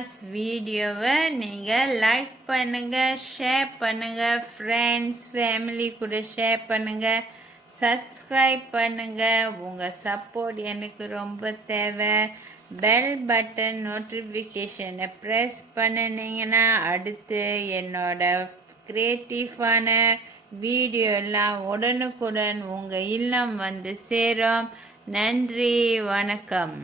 Multiplewarnas வீடியோவை நீங்கள் like பண்ணுங்கள், ஷேர் பண்ணுங்கள், ஃப்ரெண்ட்ஸ் ஃபேமிலி கூட ஷேர் பண்ணுங்கள், சப்ஸ்கிரைப் பண்ணுங்கள். உங்கள் சப்போர்ட் எனக்கு ரொம்ப தேவை. பெல் பட்டன் நோட்டிஃபிகேஷனை ப்ரெஸ் பண்ணினீங்கன்னா அடுத்து என்னோட க்ரியேட்டிவான வீடியோ எல்லாம் உடனுக்குடன் உங்கள் இல்லம் வந்து சேரும். நன்றி, வணக்கம்.